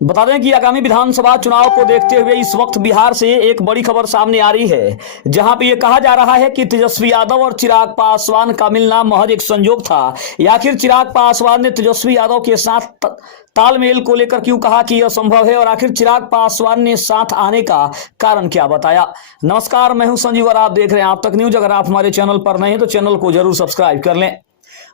बता दें कि आगामी विधानसभा चुनाव को देखते हुए इस वक्त बिहार से एक बड़ी खबर सामने आ रही है, जहां पे ये कहा जा रहा है कि तेजस्वी यादव और चिराग पासवान का मिलना महज एक संयोग था, या आखिर चिराग पासवान ने तेजस्वी यादव के साथ तालमेल को लेकर क्यों कहा कि यह संभव है, और आखिर चिराग पासवान ने साथ आने का कारण क्या बताया। नमस्कार, मैं हूं संजीव और आप देख रहे हैं आप तक न्यूज। अगर आप हमारे चैनल पर नए हैं तो चैनल को जरूर सब्सक्राइब कर लें।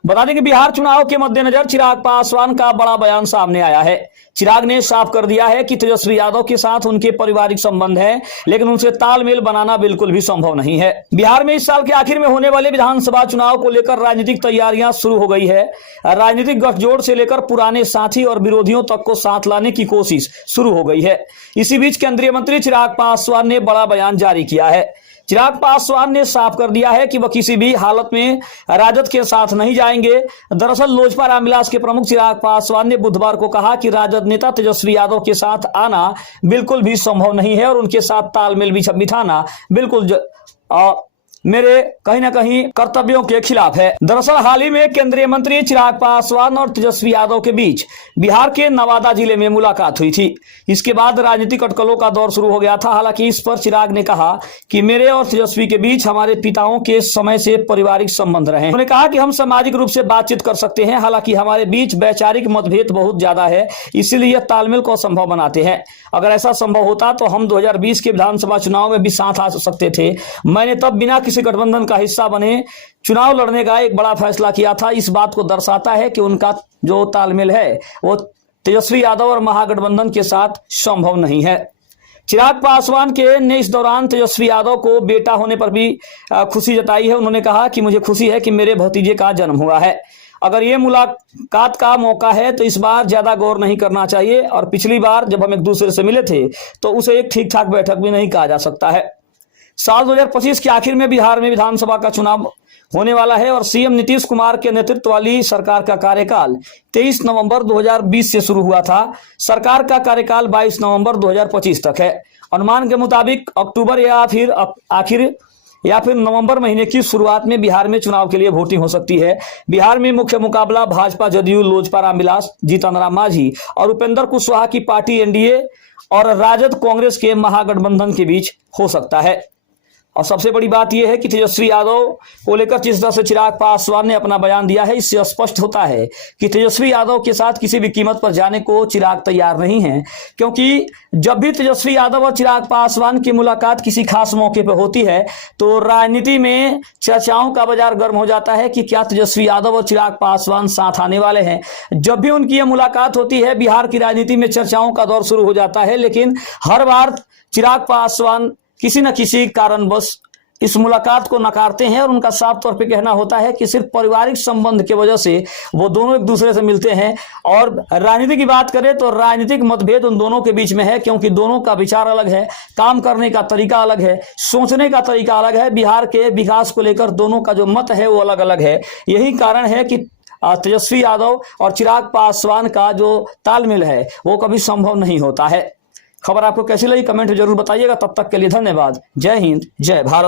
बता दें कि बिहार चुनाव के मद्देनजर चिराग पासवान का बड़ा बयान सामने आया है। चिराग ने साफ कर दिया है कि तेजस्वी यादव के साथ उनके पारिवारिक संबंध हैं, लेकिन उनसे तालमेल बनाना बिल्कुल भी संभव नहीं है। बिहार में इस साल के आखिर में होने वाले विधानसभा चुनाव को लेकर राजनीतिक तैयारियां शुरू हो गई है। राजनीतिक गठजोड़ से लेकर पुराने साथी और विरोधियों तक को साथ लाने की कोशिश शुरू हो गई है। इसी बीच केंद्रीय मंत्री चिराग पासवान ने बड़ा बयान जारी किया है। चिराग पासवान ने साफ कर दिया है कि वह किसी भी हालत में राजद के साथ नहीं जाएंगे। दरअसल लोजपा रामविलास के प्रमुख चिराग पासवान ने बुधवार को कहा कि राजद नेता तेजस्वी यादव के साथ आना बिल्कुल भी संभव नहीं है और उनके साथ तालमेल बिठाना बिल्कुल मेरे कहीं ना कहीं कर्तव्यों के खिलाफ है। दरअसल हाल ही में केंद्रीय मंत्री चिराग पासवान और तेजस्वी यादव के बीच बिहार के नवादा जिले में मुलाकात हुई थी। इसके बाद राजनीतिक अटकलों का दौर शुरू हो गया था। हालांकि इस पर चिराग ने कहा कि मेरे और तेजस्वी के बीच हमारे पिताओं के समय से पारिवारिक संबंध रहे। उन्होंने कहा कि हम सामाजिक रूप से बातचीत कर सकते हैं, हालांकि हमारे बीच वैचारिक मतभेद बहुत ज्यादा है, इसीलिए यह तालमेल को संभव बनाते हैं। अगर ऐसा संभव होता तो हम 2020 के विधानसभा चुनाव में भी साथ आ सकते थे। मैंने तब बिना किसी गठबंधन का हिस्सा बने चुनाव लड़ने का एक बड़ा फैसला किया था। इस बात को दर्शाता है कि उनका जो तालमेल है वो तेजस्वी यादव और महागठबंधन के साथ संभव नहीं है। चिराग पासवान के ने इस दौरान तेजस्वी यादव को बेटा होने पर भी खुशी जताई है। उन्होंने कहा कि मुझे खुशी है कि मेरे भतीजे का जन्म हुआ है। अगर ये मुलाकात का मौका है तो इस बार ज्यादा गौर नहीं करना चाहिए, और पिछली बार जब हम एक दूसरे से मिले थे तो उसे एक ठीक ठाक बैठक भी नहीं कहा जा सकता है। साल 2025 के आखिर में बिहार में विधानसभा का चुनाव होने वाला है और सीएम नीतीश कुमार के नेतृत्व वाली सरकार का कार्यकाल 23 नवंबर 2020 से शुरू हुआ था। सरकार का कार्यकाल 22 नवंबर 2025 तक है। अनुमान के मुताबिक अक्टूबर या फिर नवंबर महीने की शुरुआत में बिहार में चुनाव के लिए वोटिंग हो सकती है। बिहार में मुख्य मुकाबला भाजपा जदयू लोजपा रामविलास जीतन राम मांझी और उपेंद्र कुशवाहा की पार्टी एनडीए और राजद कांग्रेस के महागठबंधन के बीच हो सकता है। और सबसे बड़ी बात यह है कि तेजस्वी यादव को लेकर जिस तरह से चिराग पासवान ने अपना बयान दिया है, इससे स्पष्ट होता है कि तेजस्वी यादव के साथ किसी भी कीमत पर जाने को चिराग तैयार नहीं है। क्योंकि जब भी तेजस्वी यादव और चिराग पासवान की मुलाकात किसी खास मौके पर होती है तो राजनीति में चर्चाओं का बाजार गर्म हो जाता है कि क्या तेजस्वी यादव और चिराग पासवान साथ आने वाले हैं। जब भी उनकी यह मुलाकात होती है बिहार की राजनीति में चर्चाओं का दौर शुरू हो जाता है, लेकिन हर बार चिराग पासवान किसी न किसी कारणवश इस मुलाकात को नकारते हैं और उनका साफ तौर पे कहना होता है कि सिर्फ पारिवारिक संबंध की वजह से वो दोनों एक दूसरे से मिलते हैं। और राजनीति की बात करें तो राजनीतिक मतभेद उन दोनों के बीच में है, क्योंकि दोनों का विचार अलग है, काम करने का तरीका अलग है, सोचने का तरीका अलग है। बिहार के विकास को लेकर दोनों का जो मत है वो अलग अलग है। यही कारण है कि तेजस्वी यादव और चिराग पासवान का जो तालमेल है वो कभी संभव नहीं होता है। खबर आपको कैसी लगी कमेंट जरूर बताइएगा। तब तक के लिए धन्यवाद। जय हिंद, जय भारत।